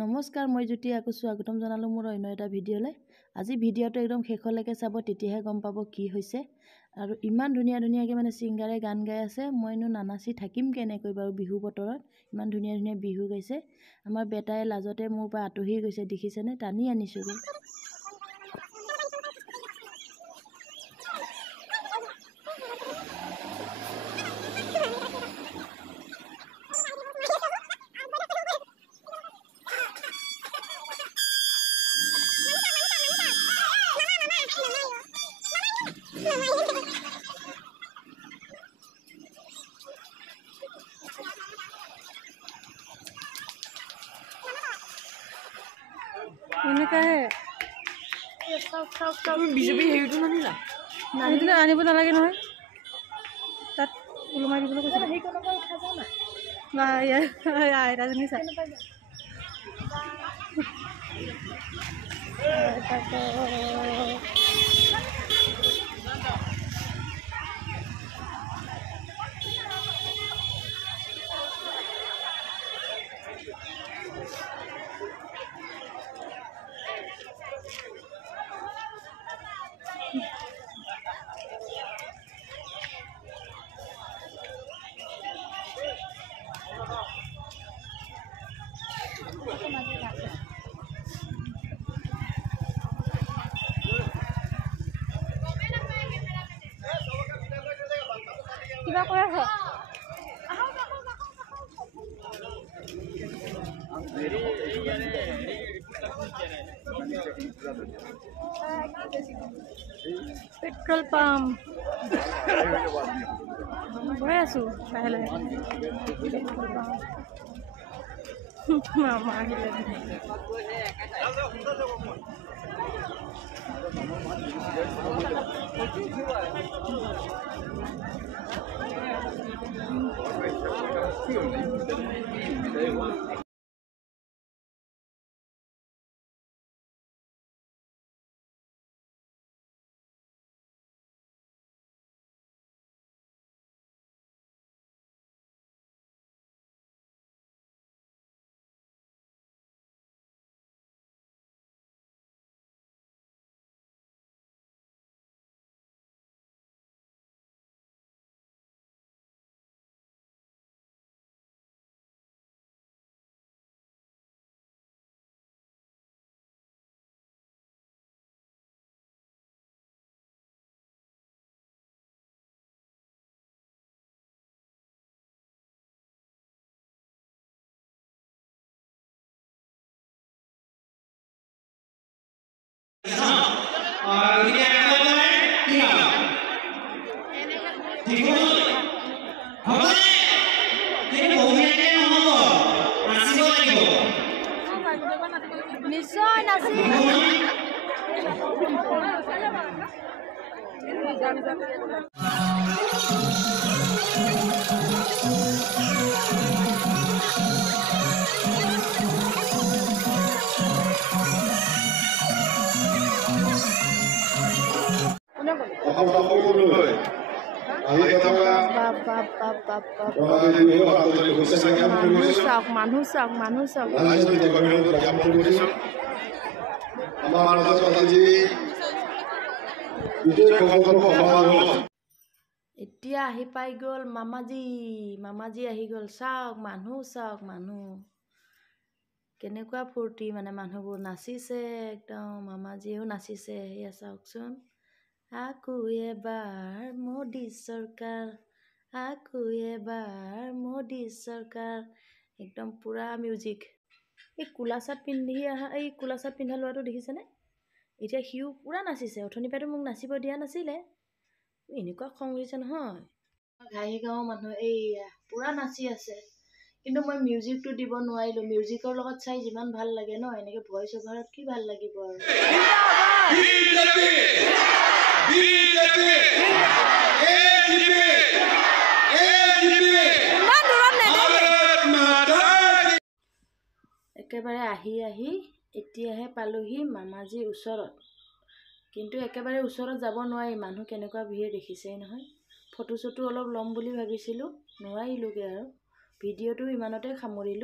নমস্কাৰ, মই জ্যোতি আকৌ স্বাগতম জনালো মোৰ অন্য এটা ভিডিঅ'লৈ। আজি ভিডিঅ'টো একদম শেষলৈকে চাব, তেতিয়াহে গম পাব কি হৈছে। আৰু ইমান ধুনীয়াকৈ মানে ছিংগাৰে গান গাই আছে, মইনো নানাচি থাকিম কেনেকৈ বাৰু বিহু বতৰত। ইমান ধুনীয়া বিহু গাইছে। আমাৰ বেটাই লাজতে মোৰ পৰা আঁতৰি গৈছে, দেখিছেনে? টানি আনিছোগৈ। বিজেপি হেৰিটো নানিলা? নানিলে আনিব নালাগে নহয়, তাত ওলমাই দিবলৈ কৈছে। আইতাজনী চাই কিবা কৈ আছে। পেট্ৰল পাম্প গৈ আছো লাহে লাহে। মামা আহিলে। নিশ্চয় নাচি মানুহ চাওক। এতিয়া আহি পাই গ'ল মামাজী আহি গ'ল। চাওক মানুহ কেনেকুৱা ফূৰ্তি, মানে মানুহবোৰ নাচিছে একদম। মামাজীয়েও নাচিছে, সেয়া চাওকচোন। আকৌ এবাৰ মোদী চৰকাৰ, একদম পুৰা মিউজিক। এই কোলা চাৰ্ট পিন্ধা ল'ৰাটো দেখিছেনে? এতিয়া সিও পুৰা নাচিছে। অথনিৰ পৰাটো মোক নাচিব দিয়া নাছিলে। এনেকুৱা খং উঠিছে নহয়। ঘাঁহিগাঁৱৰ মানুহ এইয়া পুৰা নাচি আছে, কিন্তু মই মিউজিকটো দিব নোৱাৰিলোঁ। মিউজিকৰ লগত চাই যিমান ভাল লাগে ন, এনেকৈ ভইচ অভাৰত কি ভাল লাগিব আৰু। একেবাৰে আহি এতিয়াহে পালোহি মামাজীৰ ওচৰত। কিন্তু একেবাৰে ওচৰত যাব নোৱাৰি, মানুহ কেনেকুৱা ভিৰ দেখিছেই নহয়। ফটো চটো অলপ ল'ম বুলি ভাবিছিলোঁ, নোৱাৰিলোগৈ আৰু। ভিডিঅ'টো ইমানতে সামৰিলোঁ।